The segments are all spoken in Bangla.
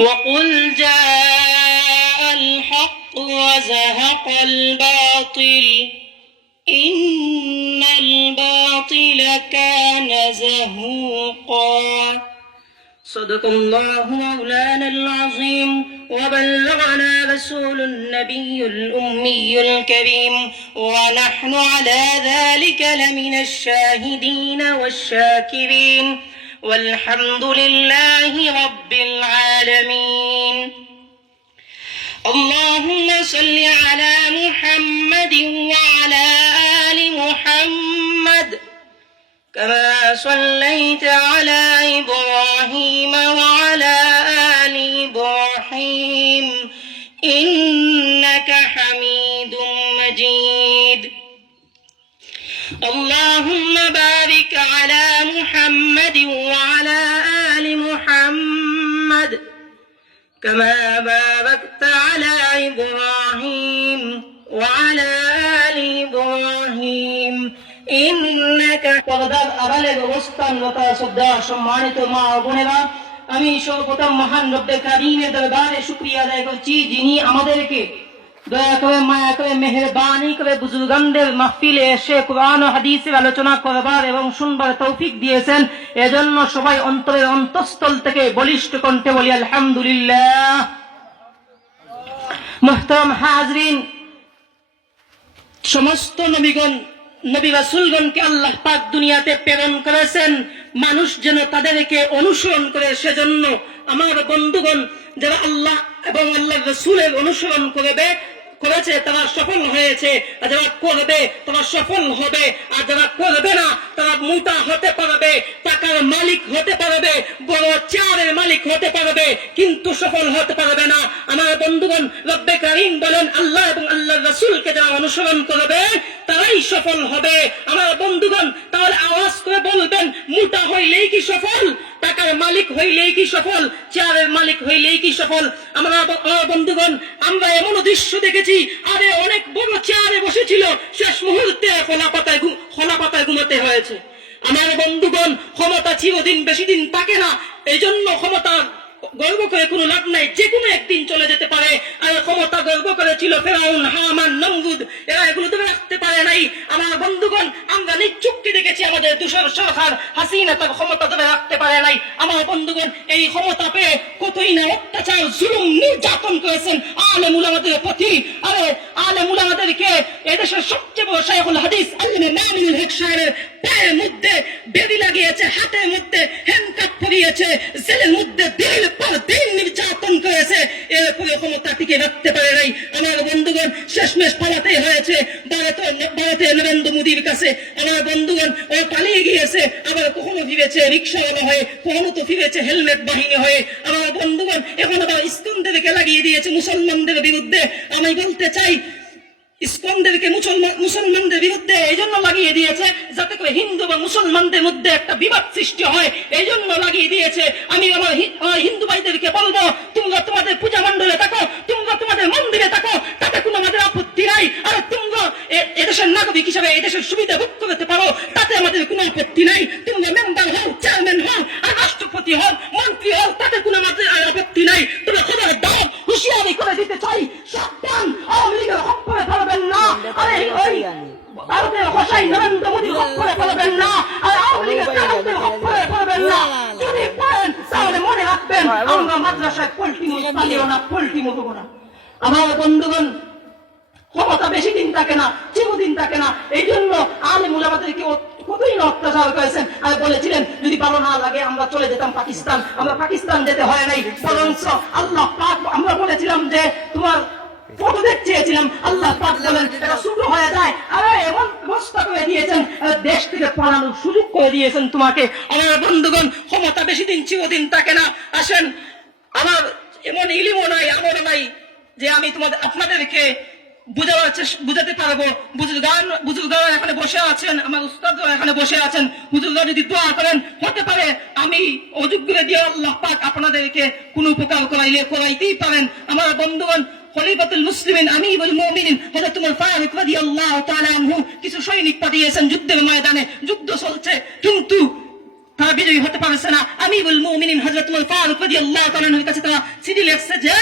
وقل جاء الحق وزهق الباطل إن الباطل كان زهوقا صدق الله مولانا العظيم وبلغنا رسول النبي الأمي الكريم ونحن على ذلك لمن الشاهدين والشاكرين والحمد لله رب العالمين اللهم صل على محمد وعلى آل محمد كما صليت على إبراهيم وعلى آل إبراهيم إنك حميد مجيد اللهم بارك على محمد وعلى آل محمد كما باركت على إبراهيم وعلى آل إبراهيم إنك পর্দার আড়ালে অবস্থানরত শ্রদ্ধা সম্মানিত মা ও বোনেরা, আমি সর্বপ্রথম মহান রব্বে কারীমের দরবারে শুকরিয়া আদায় করছি, যিনি আমাদেরকে দয়া করে মায়া করে মেহেরবানি করে বুজুর্গানদের মাহফিলে এসে কোরআন ও হাদিসের আলোচনা করবার এবং শুনবার তৌফিক দিয়েছেন। এজন্য সবাই অন্তরের অন্তঃস্থল থেকে বলিষ্ঠ কণ্ঠে বলি আলহামদুলিল্লাহ। মুহতারাম হাজরিন, সমস্ত নবীগণ নবী রাসূলগণকে আল্লাহ পাক দুনিয়াতে প্রেরণ করেছেন মানুষ যেন তাদেরকে অনুসরণ করে। সেজন্য আমার বন্ধুগণ, যারা আল্লাহ এবং আল্লাহর রাসূলের অনুসরণ করেছে তারা সফল হয়েছে, আর যারা করবে তারা সফল হবে, আর যারা করবে না তারা মুতা হতে পারবে, টাকার মালিক হতে পারবে, বড় চেয়ারের মালিক হতে পারবে, কিন্তু সফল হতে পারবে না। আমার বন্ধুগণ, রব্বে কারীম বলেন আল্লাহ এবং আল্লাহর রাসূলকে যারা অনুসরণ করবে তারাই সফল হবে। আমার বন্ধুগণ, তাহলে আওয়াজ করে বলবেন, মুতা হইলেই কি সফল? টাকার মালিক হইলেই কি সফল? চেয়ারের মালিক হইলেই কি সফল? আমরা বন্ধুগণ, আমরা এমন দৃশ্য দেখেছি, আরে অনেক বড় চেয়ারে বসেছিল, শেষ মুহূর্তে খোলা পাতায় ঘুমাতে হয়েছে। আমার বন্ধুগণ, ক্ষমতা চিরদিন বেশি দিন থাকে না, এই জন্য ক্ষমতা গর্ব করে কোনো লাভ নাই, যে কোনো একদিন চলে যেতে পারে। আর ক্ষমতা গর্ব করেছিল ফেরাউন, হামান, নমরুদ, এরা এগুলো তো রাখতে পারে নাই। আমার বন্ধুগণ, আমরা নিজ চোখে দেখেছি আমাদের দূষর সরকার হাসিনা তার ক্ষমতা ধরে রাখতে পারে নাই। আমার বন্ধুগণ, এই ক্ষমতা পেয়ে কতই না অত্যাচার, জুলুম, নির্যাতন করেছেন আলেম উলামাদের প্রতি। আরে আলেম উলামাদেরকে এদেশের সবচেয়ে বড় শাইখুল হাদিস আল্লামা মামুনুল হক সাহেবের পায়ের মধ্যে বেড়ি লাগিয়েছে, হাতের মধ্যে হ্যান্ডকাপ পরিয়েছে, জেলের মধ্যে দিন পর দিন নির্যাতন করেছে, এরপরে ক্ষমতা টিকে রাখতে পারে নাই। আমার বন্ধুগণ, শেষমেশ পালাতে হয়েছে ভারতে নরেন্দ্র মোদীর কাছে। আমার বন্ধুগণ, ও পালিয়ে গিয়েছে, আবার কখনো ফিরেছে রিক্সাওয়ালা হয়ে, কখনো তো ফিরেছে হেলমেট বাহিনী হয়ে। আমার বন্ধুগণ, এখন আবার ইস্কনদেরকে লাগিয়ে দিয়েছে মুসলমানদের বিরুদ্ধে। আমি বলতে চাই, ইসকনদেরকে মুসলমানদের বিরুদ্ধে এই জন্য লাগিয়ে দিয়েছে যাতে করে হিন্দু বা মুসলমানদের মধ্যে একটা বিবাদ সৃষ্টি হয়, এই জন্য লাগিয়ে দিয়েছে। আমি আমার হিন্দু ভাইদেরকে বলবো, তোমরা তোমাদের পূজা মণ্ডলে থাকো, তোমরা তোমাদের মন্দিরে থাকো, তাতে কোনো আমাদের আপত্তি নাই। আর তোমরা এদেশের নাগরিক হিসেবে এদেশের সুবিধা ভোগ করতে পারো, তাতে আমাদের কোনো আপত্তি নাই। তোমরা মেম্বার হও, চেয়ারম্যান হও, আর রাষ্ট্রপতি হও, মন্ত্রী হও, তাতে কোনো আমাদের আপত্তি নাই। তোমরা খবর দাও, হুঁশিয়ারি করে দিতে চাই, সাবধান, আওয়ামী লীগের হক করে ফেলবেন না। আরে ওই ভারতের হোসাই নরেন্দ্র মোদী হক করে ফেলবেন না, আর আওয়ামী লীগের তাদের হক করে ফেলবেন না। যদি পারেন তাহলে মনে রাখবেন, আমরা মাদ্রাসায় পোল্ট্রি পালিও না, পোল্ট্রি মুখবো না। আমার বন্ধুগণ, ক্ষমতা বেশি দিন থাকে না, চিরদিন থাকে না, এই জন্য আলেম উলামাদেরকে কতই না অত্যাচার করেছেন। আর বলেছিলেন যদি ভালো না লাগে আমরা চলে যেতাম পাকিস্তান। আমরা পাকিস্তান যেতে হয় নাই, বরঞ্চ আল্লাহ পাক, আমরা বলেছিলাম যে তোমার ফটো দেখতে চেয়েছিলাম, আল্লাহ পাক বলেন এটা শুরু হয়ে যায়। আরে এমন ব্যবস্থা করে দিয়েছেন, দেশ থেকে পালানোর সুযোগ করে দিয়েছেন তোমাকে। আমার বন্ধুগণ, ক্ষমতা বেশি দিন চিরদিন থাকে না। আসেন, আমার এমন ইলিমও নাই, আমলও নাই যে আমি আপনাদেরকে বুঝাতে পারবো। বুজুর্গরা এখানে বসে আছেন, আমার উস্তাদরা এখানে বসে আছেন। হুজুররা যদি দোয়া করেন, হতে পারে আমি অযোগ্য দিয়ে আল্লাহ পাক আপনাদেরকে কোন উপকার করাইতেই পারেন। আমার বন্ধুগণ, খলিফাতুল মুসলিমিন আমিরুল মুমিনিন হযরত উমর ফারুক রাদিয়াল্লাহু তাআলা আনহু কিছু সৈনিক পাঠিয়েছেন যুদ্ধের ময়দানে। যুদ্ধ চলছে, কিন্তু তারা বিজয়ী হতে পারছে না। আমিরুল মুমিনিন হযরত ওমর ফারুক রাদিয়াল্লাহু তাআলা আনহুর কাছে তারা চিঠি লিখছে যে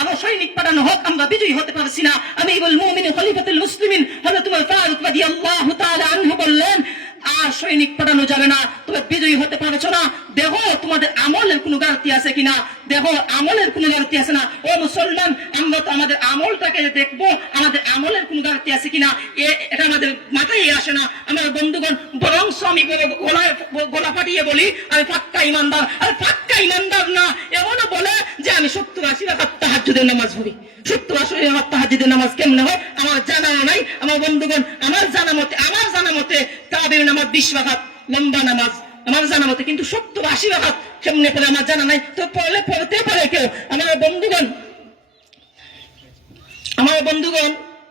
আমার সৈনিক পাঠানো হোক, আমরা বিজয়ী হতে পারছি না। আমিরুল মুমিনিন খলিফাতুল মুসলিমিন হযরত ওমর ফারুক রাদিয়াল্লাহু তাআলা আনহু বললেন, আর সৈনিক পাঠানো যাবে না, তুমি বিজয়ী হতে পারছো না, দেখো তোমাদের আমলের কোনো ঘাটতি আছে কিনা, দেখো আমলের কোনো ঘাটতি আছে না। ও মুসলমান, আমরা তো আমাদের আমলটাকে দেখবো, আমাদের আমলের কোনো ঘাটতি আছে কিনা, এটা আমাদের মাথায় আসে না। আমার বন্ধুগণ, বরং আমি গলা ফাটিয়ে বলি আমি পাক্কা ইমানদার, আর পাক্কা ইমানদার না এমনও বলে যে আমি 70-80 রাকাত তাহাজ্জুদের নামাজ পড়ি। 70-80 রাকাত তাহাজ্জুদের নামাজ কেমনে হয় আমার জানা নাই। আমার বন্ধুগণ, আমার জানা মতে তারাবির নামাজ 20 রাকাত লম্বা নামাজ আমার জানা মতে, কিন্তু 70-80 রাকাত কেমনে পড়ে আমার জানা নাই। তো পড়তে পারে কেউ। আমার বন্ধুগণ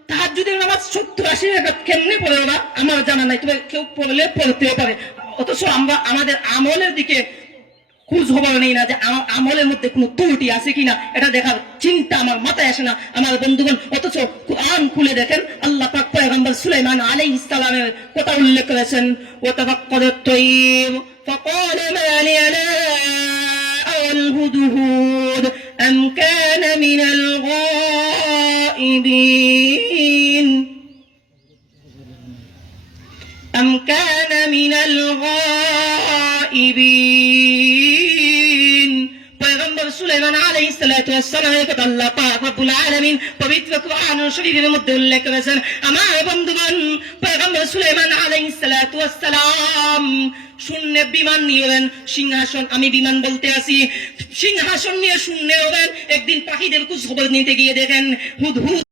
তাহাজ্জুদের নামাজ 70-80 রাকাত কেমনে পড়ে ওরা আমার জানা নাই, তবে কেউ পড়লে পড়তেও পারে। অথচ আমরা আমাদের আমলের দিকে খোঁজ খবর নেই না যে আমলের মধ্যে কোনো ত্রুটি আছে কিনা, এটা দেখার চিন্তা আমার মাথায় আসে না আমার বন্ধুগণ। অথচ কুরআন খুলে দেখেন, আল্লাহ পাক পয়গম্বর সুলাইমান আলাইহিস সালামের কথা উল্লেখ করেছেন, ওয়া তাফাক্কারাত তাইর ফাকালা মা লি লা আল হুদহুদ আম কানা মিনাল গায়িবিন أم كان من الغائبين। পয়গম্বর সুলাইমান আলাইহিস সালাতু ওয়াস সালামের কথা আল্লাহ পাক রব্বুল আলামিন পবিত্র কোরআন শরীফের মধ্যে উল্লেখ করেছেন। আমার বন্ধুগণ, পয়গম্বর সুলাইমান আলাইহিস সালাতু ওয়াস সালাম শূন্য বিমান নিয়ে ওড়েন, সিংহাসন, আমি বিমান বলতে আসি, সিংহাসন নিয়ে শূন্য ওড়েন। একদিন পাখিদের খোঁজ খবর নিতে গিয়ে দেখেন হুদহুদ